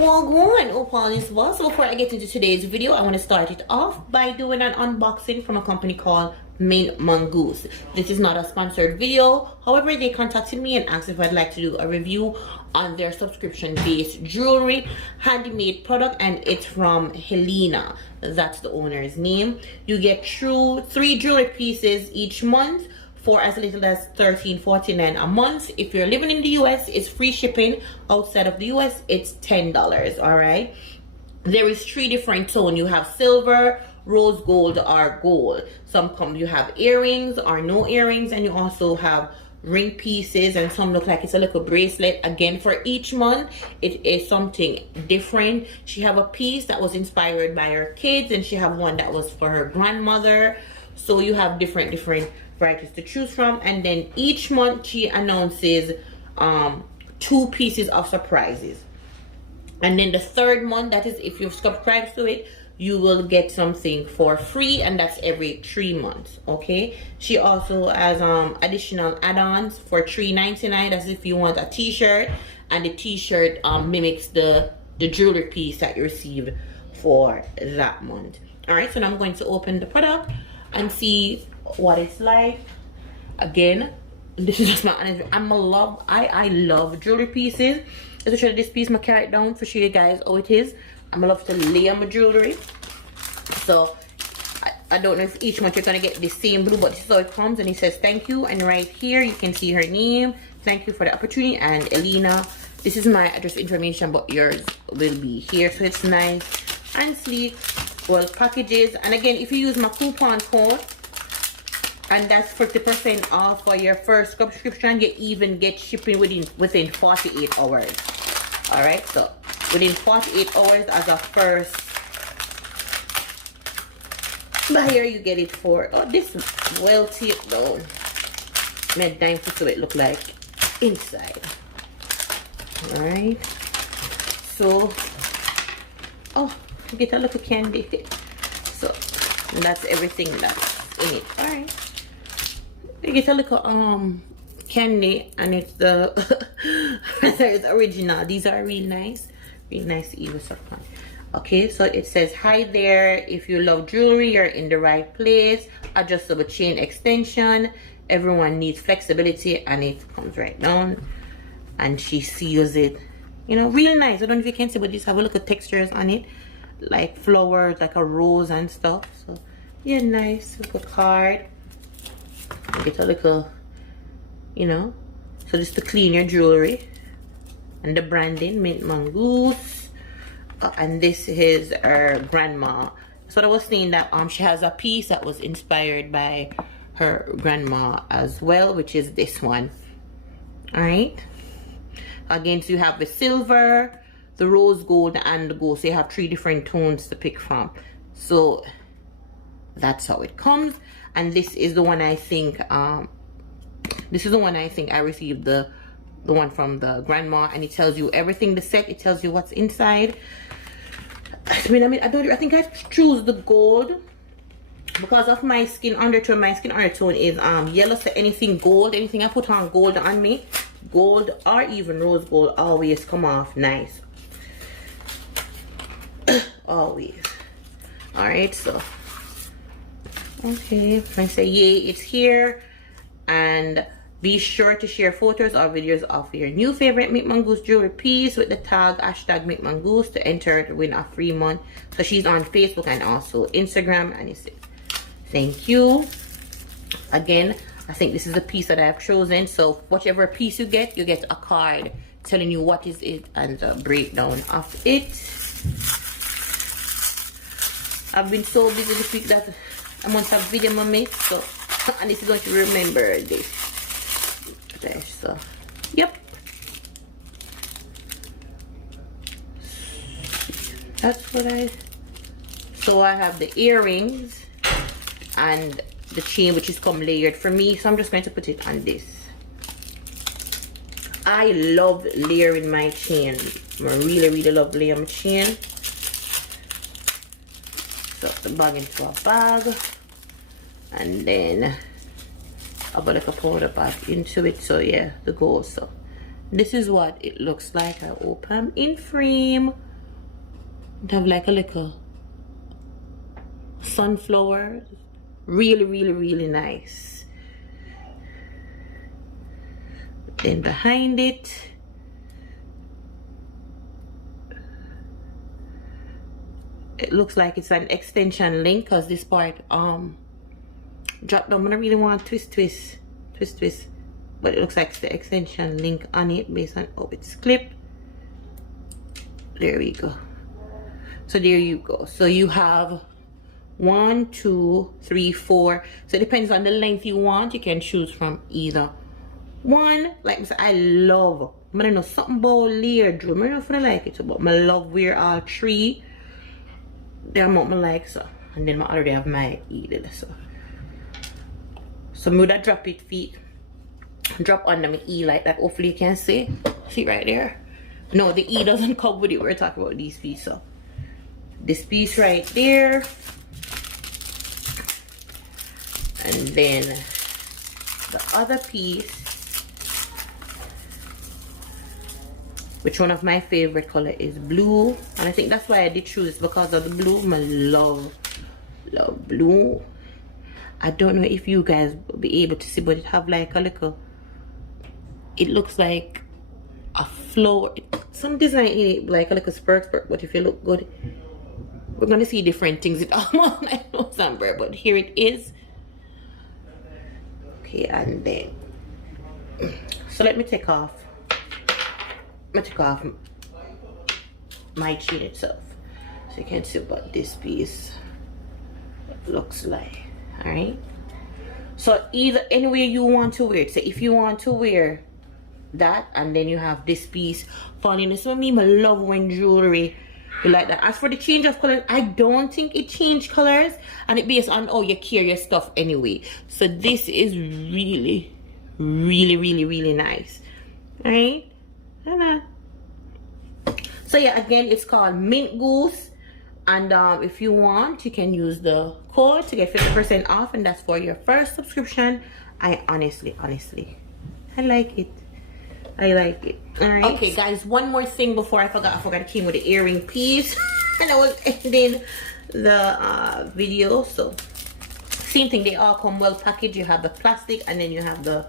Wagwan, hope all is well. So before I get into today's video, I want to start it off by doing an unboxing from a company called MINTMONGOOSE. This is not a sponsored video. However, they contacted me and asked if I'd like to do a review on their subscription-based jewelry handmade product, and it's from Helena. That's the owner's name. You get 3 jewelry pieces each month for as little as $13.49 a month. If you're living in the US, it's free shipping. Outside of the US, it's $10. All right, there is 3 different tones. You have silver, rose gold, or gold. You have earrings or no earrings, and you also have ring pieces, and some look like it's a little bracelet. Again, for each month it is something different. She have a piece that was inspired by her kids, and she have one that was for her grandmother. So you have different varieties to choose from, and then each month she announces 2 pieces of surprises. And then the 3rd month, that is if you've subscribed to it, you will get something for free, and that's every 3 months. Okay, she also has additional add-ons for $3.99. that's if you want a t-shirt, and the t-shirt mimics the jewelry piece that you received for that month. All right, so now I'm going to open the product and see what it's like. Again, this is just my honest. I love jewelry pieces, especially this piece. I'm gonna carry it down to show you guys how it is. I'm gonna love to layer my jewelry. So I don't know if each month you're gonna get the same blue, but this is how it comes, and it says thank you, and right here you can see her name. Thank you for the opportunity, and Helena. This is my address information, but yours will be here. So it's nice and sleek, well packages. And again, if you use my coupon code, and that's 50% off for your first subscription, you even get shipping within 48 hours. All right, so within 48 hours as a first buyer, you get it for, oh, this is well taped down. My dime to see what it look like inside. All right, so oh, you get a little candy. So that's everything that's in it. All right, you get a little candy, and it's the it's original. These are really nice even stuff. Okay, so it says, hi there, if you love jewelry, you're in the right place. Adjustable chain extension, everyone needs flexibility, and it comes right down, and she seals it, you know, really nice. I don't know if you can see, but just have a look at textures on it, like flowers, like a rose and stuff. So yeah, nice little card. You get a little, you know, so just to clean your jewelry, and the branding, MINTMONGOOSE. And this is her grandma. So I was saying that she has a piece that was inspired by her grandma as well, which is this one. All right, again, so you have the silver, the rose gold, and the gold. So you have 3 different tones to pick from. So that's how it comes. And this is the one I think I received, the one from the grandma, and it tells you everything, the set. It tells you what's inside. I think I choose the gold because of my skin undertone. My skin undertone is yellow, so anything gold, anything I put on gold on me, gold or even rose gold, always come off nice. Always. All right, so okay, I say yay, it's here. And be sure to share photos or videos of your new favorite MINTMONGOOSE jewelry piece with the tag #MINTMONGOOSE to enter to win a free month. So she's on Facebook and also Instagram, and it says thank you. Again, I think this is the piece that I have chosen. So whichever piece you get a card telling you what is it and the breakdown of it. I've been so busy this week that I must have video on me, so and this is going to remember this. There, so yep, that's what so I have the earrings and the chain, which is come layered for me, so I'm just going to put it on this. I love layering my chain. I really love layering my chain. So the bag into a bag, and then I'll put like a powder bag into it. So yeah, the gold. So this is what it looks like. I open in frame. It have like a little sunflower. Really, really, really nice. Then behind it, it looks like it's an extension link, because this part drop down. I don't really want twist, but it looks like it's the extension link on it based on it's clipped. There we go. So there you go. So you have 1, 2, 3, 4. So it depends on the length you want. You can choose from either one. Like I said, I love, I don't know something about layer drum. I don't know if I like it, but I love wear all 3. They're what I like, so. And then I already have my E. So I'm gonna drop it feet. Drop under my E like that. Hopefully you can see right there. No, the E doesn't come with it. We're talking about these pieces. So this piece right there, and then the other piece, which one of my favorite color is blue, and I think that's why I did choose, because of the blue. I love blue. I don't know if you guys will be able to see, but it have like a little, it looks like a flower, some design in it, like a little spurt, but if you look good, we're gonna see different things. It almost I know somewhere, but here it is. Okay, and then so let me take off my chain itself, so you can see what this piece looks like. All right, so either any way you want to wear it. So if you want to wear that, and then you have this piece falling. So me, I love when jewelry like that. As for the change of colors, I don't think it changed colors, and it based on how you carry your stuff anyway. So this is really, really, really, really nice. All right, so yeah, again, it's called Mint Goose, and if you want, you can use the code to get 50% off, and that's for your first subscription. I honestly, I like it. I like it. All right. Okay, guys, one more thing before I forgot it came with the earring piece. And I was ending the video. So same thing, they all come well packaged. You have the plastic, and then you have the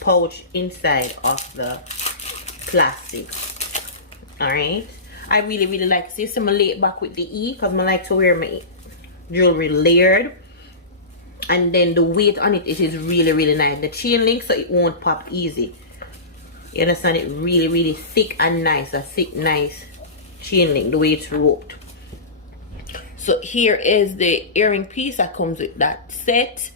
pouch inside of the plastic. All right, I really, really like this. I'm gonna lay it back with the E, because I like to wear my jewelry layered, and then the weight on it is really, really nice. The chain link, so it won't pop easy. You understand? It really, really thick and nice. A thick, nice chain link, the way it's roped. So here is the earring piece that comes with that set.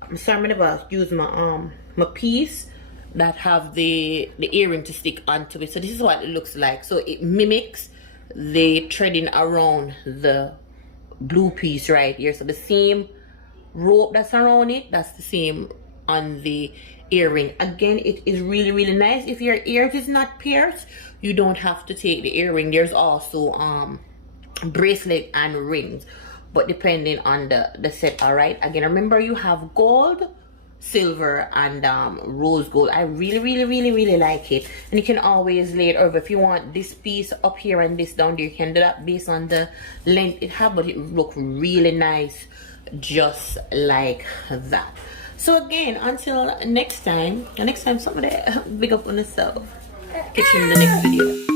I'm sorry, I never use my piece that have the earring to stick onto it. So this is what it looks like. So it mimics the threading around the blue piece right here. So the same rope that's around it, that's the same on the earring. Again, it is really, really nice. If your ear is not pierced, you don't have to take the earring. There's also bracelet and rings, but depending on the set. All right, again, remember you have gold, silver, and rose gold. I really, really, really, really like it, and you can always lay it over. If you want this piece up here and this down there, you can do that based on the length it have, but it look really nice just like that. So again, until next time, somebody big up on yourself. Catch you in the next video.